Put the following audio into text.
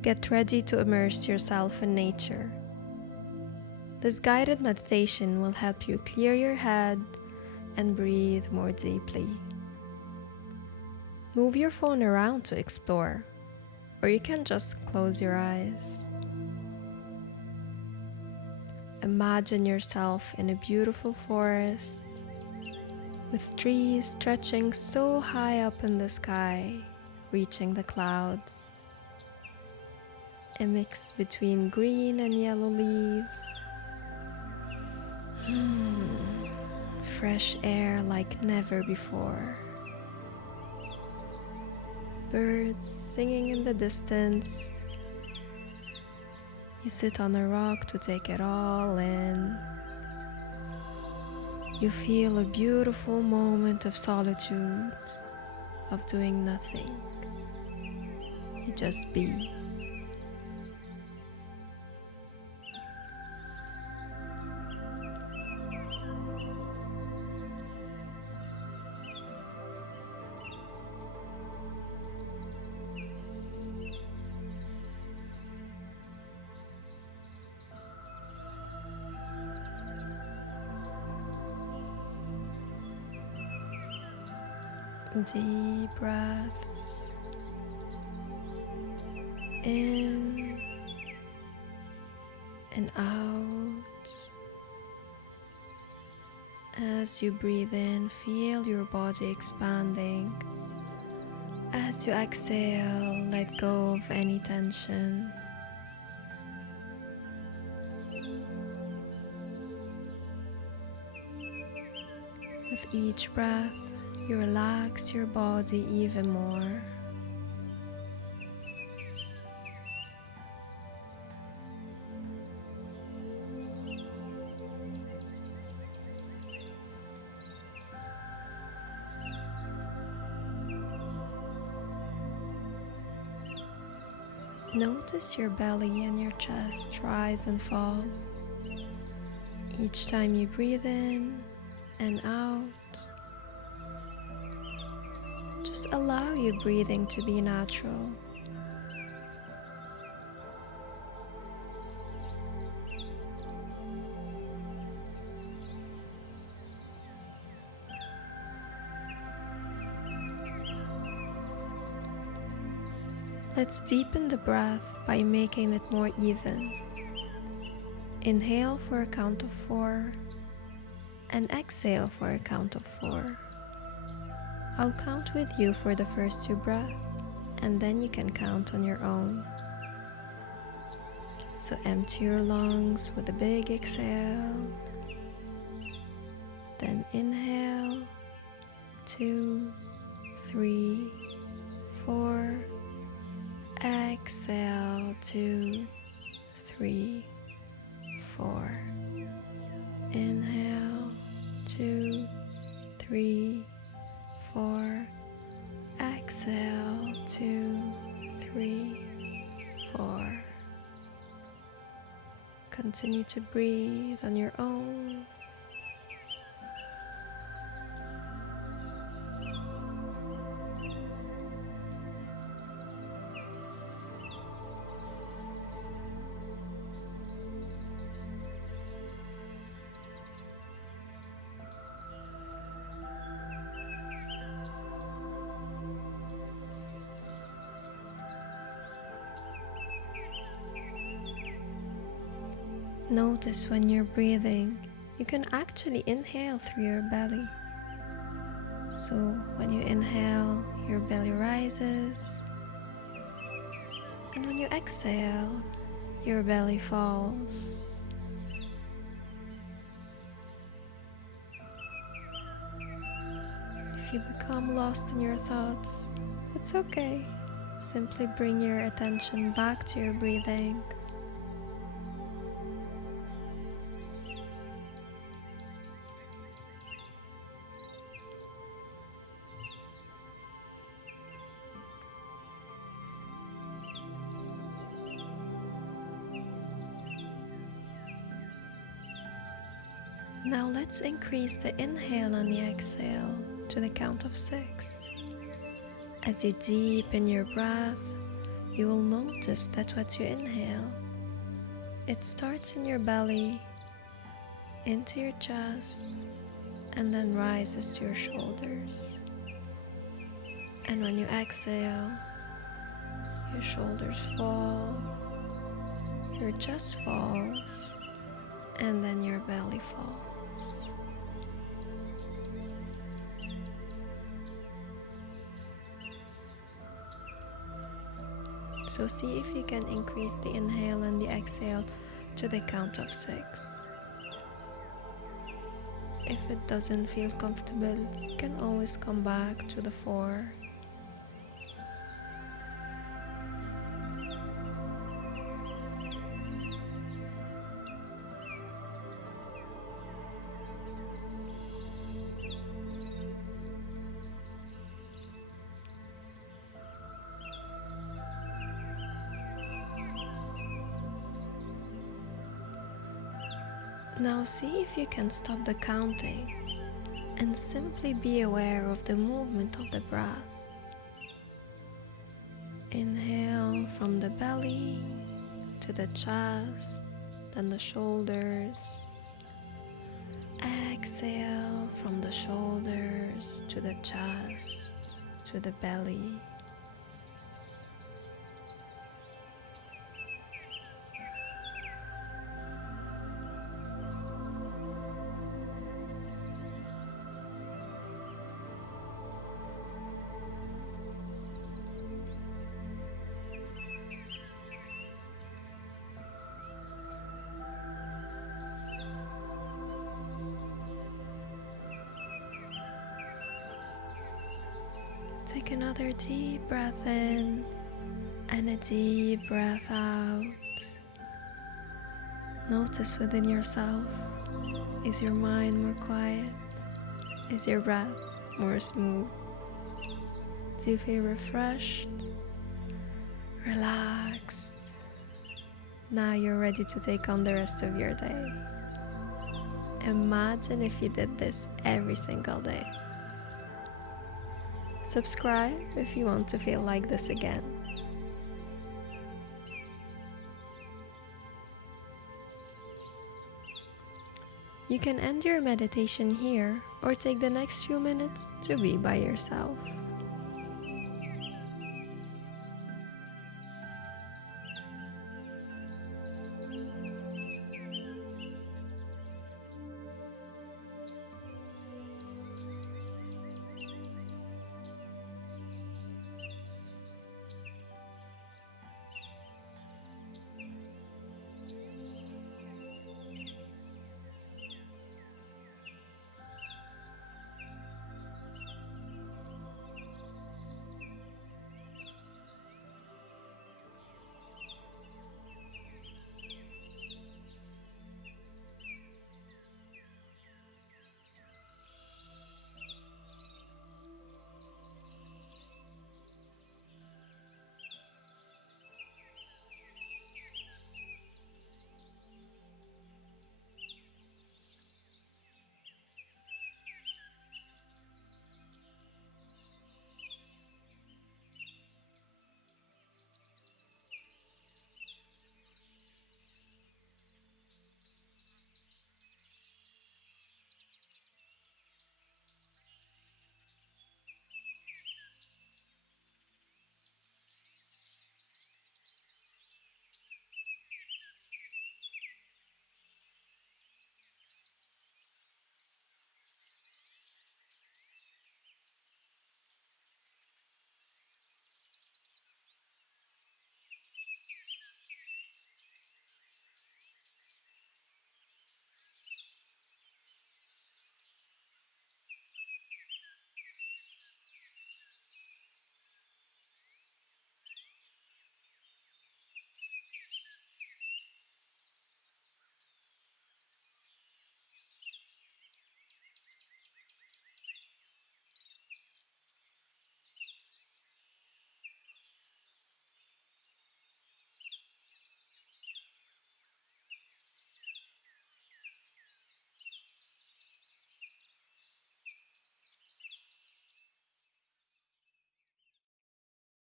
Get ready to immerse yourself in nature. This guided meditation will help you clear your head and breathe more deeply. Move your phone around to explore, or you can just close your eyes. Imagine yourself in a beautiful forest with trees stretching so high up in the sky, reaching the clouds. A mix between green and yellow leaves. Fresh air like never before. Birds singing in the distance. You sit on a rock to take it all in. You feel a beautiful moment of solitude, of doing nothing. You just be. Deep breaths in and out. As you breathe in, feel your body expanding. As you exhale, let go of any tension. With each breath, you relax your body even more. Notice your belly and your chest rise and fall. Each time you breathe in and out, just allow your breathing to be natural. Let's deepen the breath by making it more even. Inhale for a count of 4 and exhale for a count of 4. I'll count with you for the first 2 breaths, and then you can count on your own. So empty your lungs with a big exhale. Then inhale, 2, 3, 4. Exhale, 2, 3, 4. Inhale, 2, 3, 4. Exhale, 2, 3, 4. Continue to breathe on your own. Notice when you're breathing, you can actually inhale through your belly. So when you inhale, your belly rises, and when you exhale, your belly falls. If you become lost in your thoughts, it's okay. Simply bring your attention back to your breathing. Now let's increase the inhale and the exhale to the count of 6. As you deepen your breath, you will notice that what you inhale, it starts in your belly, into your chest, and then rises to your shoulders. And when you exhale, your shoulders fall, your chest falls, and then your belly falls. So see if you can increase the inhale and the exhale to the count of 6. If it doesn't feel comfortable, you can always come back to the 4. Now see if you can stop the counting and simply be aware of the movement of the breath. Inhale from the belly to the chest, then the shoulders. Exhale from the shoulders to the chest, to the belly. Take another deep breath in and a deep breath out. Notice within yourself, is your mind more quiet? Is your breath more smooth? Do you feel refreshed, relaxed? Now you're ready to take on the rest of your day. Imagine if you did this every single day. Subscribe if you want to feel like this again. You can end your meditation here or take the next few minutes to be by yourself.